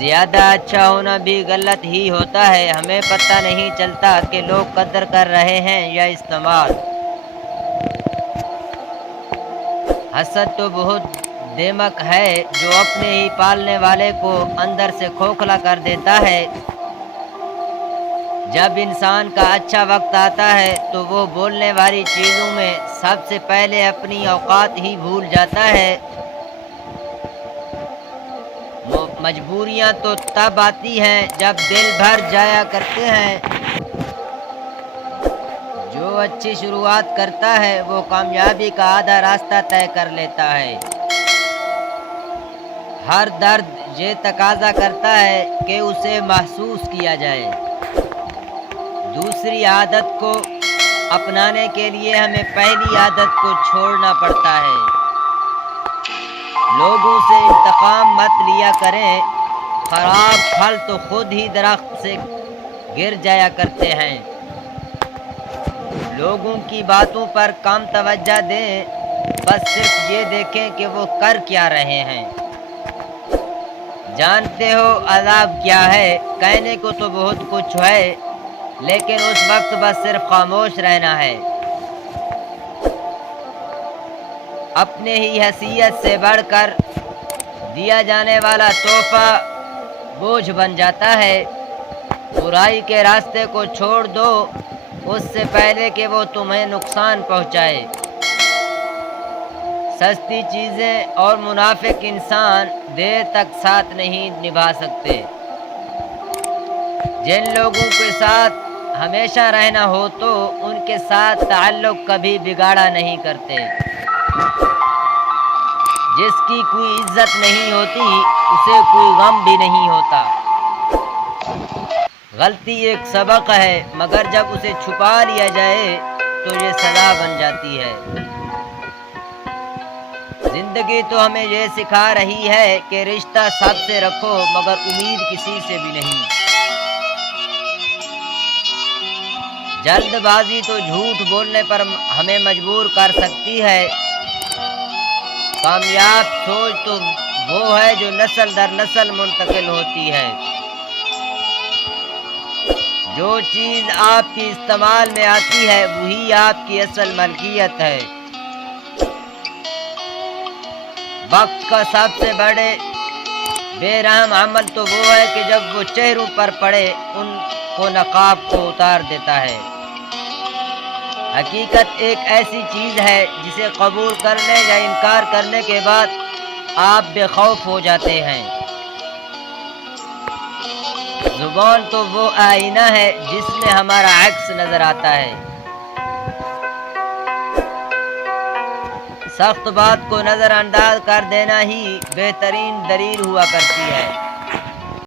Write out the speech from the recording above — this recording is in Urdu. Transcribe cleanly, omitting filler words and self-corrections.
زیادہ اچھا ہونا بھی غلط ہی ہوتا ہے، ہمیں پتہ نہیں چلتا کہ لوگ قدر کر رہے ہیں یا استعمال۔ حسد تو بہت دیمک ہے جو اپنے ہی پالنے والے کو اندر سے کھوکھلا کر دیتا ہے۔ جب انسان کا اچھا وقت آتا ہے تو وہ بولنے والی چیزوں میں سب سے پہلے اپنی اوقات ہی بھول جاتا ہے۔ مجبوریاں تو تب آتی ہیں جب دل بھر جایا کرتے ہیں۔ جو اچھی شروعات کرتا ہے وہ کامیابی کا آدھا راستہ طے کر لیتا ہے۔ ہر درد یہ تقاضا کرتا ہے کہ اسے محسوس کیا جائے۔ دوسری عادت کو اپنانے کے لیے ہمیں پہلی عادت کو چھوڑنا پڑتا ہے۔ لوگوں سے انتقام مت لیا کریں، خراب پھل تو خود ہی درخت سے گر جایا کرتے ہیں۔ لوگوں کی باتوں پر کم توجہ دیں، بس صرف یہ دیکھیں کہ وہ کر کیا رہے ہیں۔ جانتے ہو عذاب کیا ہے؟ کہنے کو تو بہت کچھ ہے، لیکن اس وقت بس صرف خاموش رہنا ہے۔ اپنے ہی حیثیت سے بڑھ کر دیا جانے والا تحفہ بوجھ بن جاتا ہے۔ برائی کے راستے کو چھوڑ دو اس سے پہلے کہ وہ تمہیں نقصان پہنچائے۔ سستی چیزیں اور منافق انسان دیر تک ساتھ نہیں نبھا سکتے۔ جن لوگوں کے ساتھ ہمیشہ رہنا ہو تو ان کے ساتھ تعلق کبھی بگاڑا نہیں کرتے۔ جس کی کوئی عزت نہیں ہوتی اسے کوئی غم بھی نہیں ہوتا۔ غلطی ایک سبق ہے، مگر جب اسے چھپا لیا جائے تو یہ سزا بن جاتی ہے۔ زندگی تو ہمیں یہ سکھا رہی ہے کہ رشتہ سب سے رکھو مگر امید کسی سے بھی نہیں۔ جلد بازی تو جھوٹ بولنے پر ہمیں مجبور کر سکتی ہے۔ کامیاب سوچ تو وہ ہے جو نسل در نسل منتقل ہوتی ہے۔ جو چیز آپ کی استعمال میں آتی ہے وہی آپ کی اصل ملکیت ہے۔ وقت کا سب سے بڑے بے رحم عمل تو وہ ہے کہ جب وہ چہروں پر پڑے ان کو نقاب کو اتار دیتا ہے۔ حقیقت ایک ایسی چیز ہے جسے قبول کرنے یا انکار کرنے کے بعد آپ بے خوف ہو جاتے ہیں۔ زبان تو وہ آئینہ ہے جس میں ہمارا عکس نظر آتا ہے۔ سخت بات کو نظر انداز کر دینا ہی بہترین دلیل ہوا کرتی ہے۔